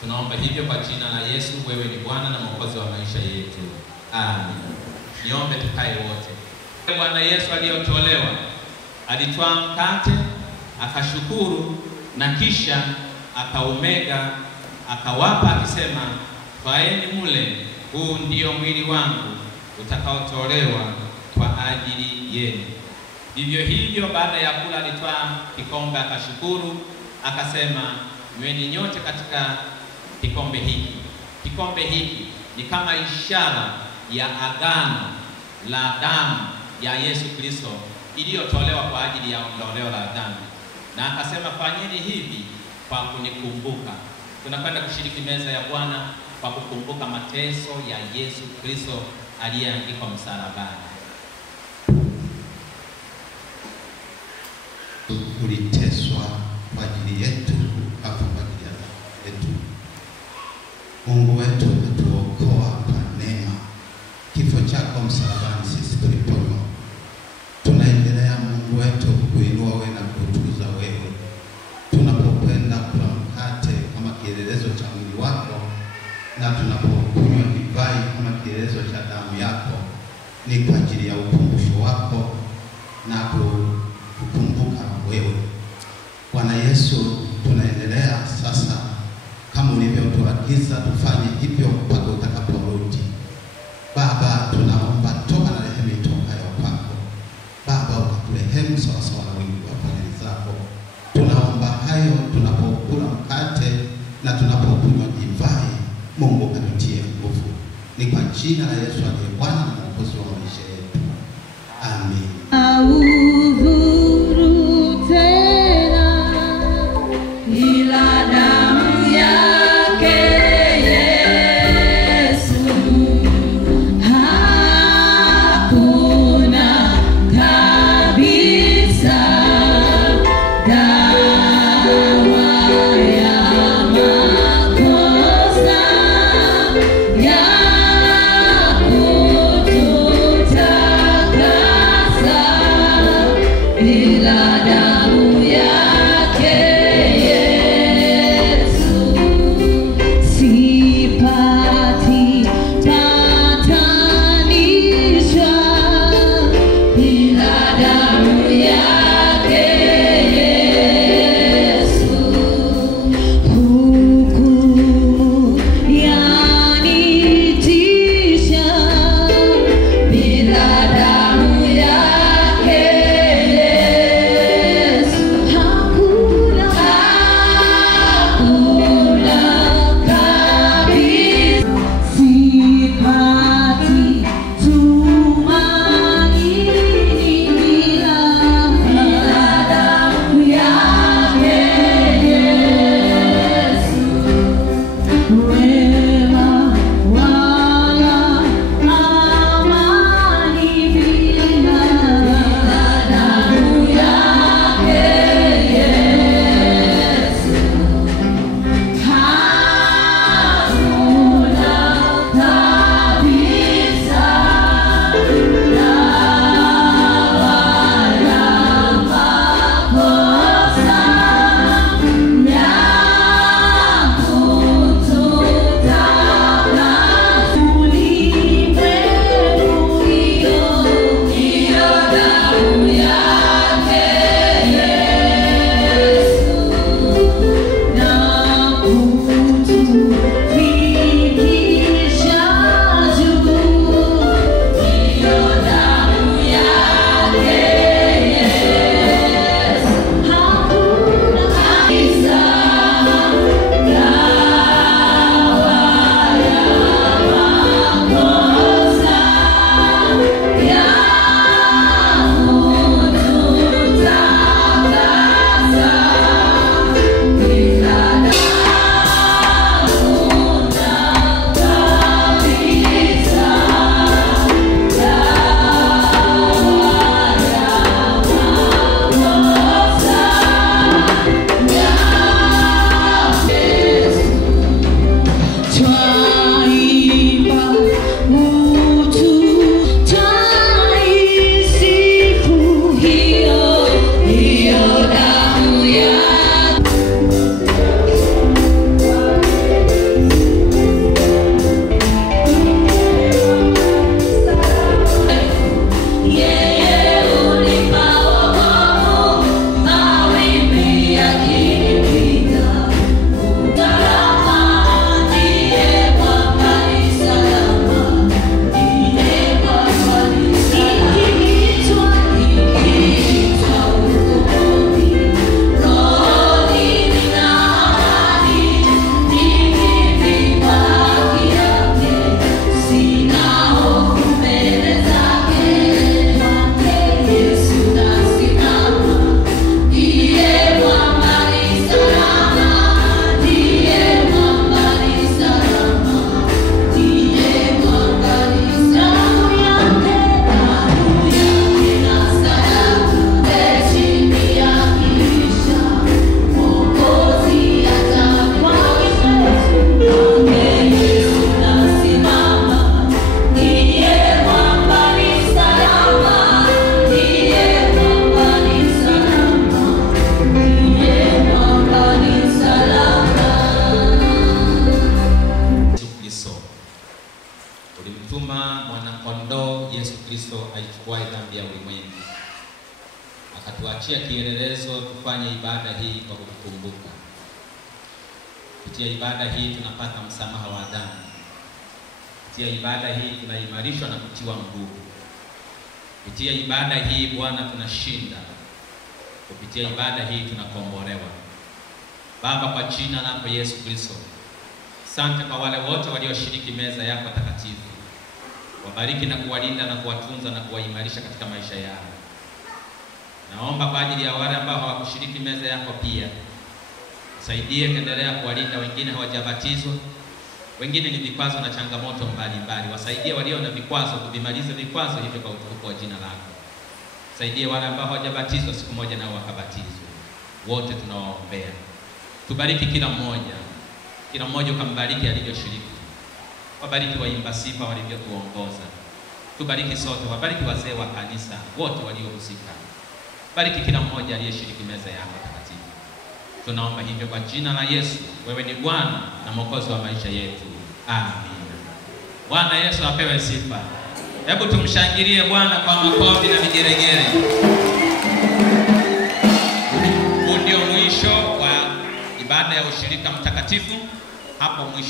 Tunaomba hivyo kwa jina la Yesu, wewe ni Bwana na Mwokozi wa maisha yetu. Amen. Niombe tukae wote. Bwana Yesu aliyotolewa, alitwaa mkate, akashukuru na kisha akaumega, akawapa akisema, "Twaeni mule, huu ndio mwili wangu utakaotolewa kwa ajili yenu." Vivyo hivyo baada ya kula alitwaa kikombe, akashukuru, akasema, "Nyweni nyote katika kikombe hiki. Kikombe hiki ni kama ishara ya agano la damu ya Yesu Kristo iliyotolewa kwa ajili ya ondoleo la dhambi." Na akasema, "Fanyeni hivi kwa kunikumbuka." Tunakwenda kushiriki meza ya Bwana kwa kukumbuka mateso ya Yesu Kristo aliyeangikwa msalabani. Uliteswa kwa ajili yetu, hapo kwa ajili yetu. Mungu wetu umetuokoa kwa neema. Kifo chako msalabani sisi tuliponywa. Tunaendelea Mungu wetu kuinua wewe na kutukuza wewe. Tunapokwenda kula mkate kama kielelezo cha mwili wako na tunapokunywa divai kama kielelezo cha damu yako, ni kwa ajili ya ukumbusho wako na kukumbuka wewe. Bwana Yesu, tunaendelea sasa kama ulivyotuagiza tufanye hivyo mpaka utakaporudi. Baba, tunaomba toka na rehema itokayo kwako. Baba, ukaturehemu sawa sawa na wingi wa fadhili zako. Tunaomba hayo tunapokula mkate na tunapokunywa divai. Mungu katutie nguvu. Ni kwa jina la Yesu aliye Bwana na Mwokozi wa maisha yetu. Amen. Yeah. Kristo alichukua dhambi ya ulimwengu, akatuachia kielelezo tufanye ibada hii kwa kukumbuka. Kupitia ibada hii tunapata msamaha wa dhambi. Kupitia ibada hii tunaimarishwa na kutiwa nguvu. Kupitia ibada hii Bwana tunashinda. Kupitia ibada hii tunakombolewa. Baba, kwa jina lako Yesu Kristo, asante kwa wale wote walioshiriki meza yako takatifu. Wabariki na kuwalinda na kuwatunza na kuwaimarisha katika maisha yao. Naomba kwa ajili ya wale ambao hawakushiriki meza yako pia, usaidie kuendelea kuwalinda. Wengine hawajabatizwa, wengine ni vikwazo na changamoto mbalimbali. Wasaidie walio na vikwazo kuvimaliza vikwazo hivyo kwa utukufu wa jina lako. Saidie wale ambao hawajabatizwa siku moja nao wakabatizwe. Wote tunawaombea. Tubariki kila mmoja ukambariki alivyoshiriki. Wabariki waimba sifa walivyotuongoza. Tubariki sote, wabariki wazee wa kanisa wote waliohusika. Bariki kila mmoja aliyeshiriki meza yako takatifu. Tunaomba hivyo kwa jina la Yesu. Wewe ni Bwana na Mwokozi wa maisha yetu. Amina. Bwana Yesu apewe sifa. Hebu tumshangilie Bwana kwa makofi na vigeregere. Huu ndio mwisho wa ibada ya ushirika mtakatifu. Hapo mwisho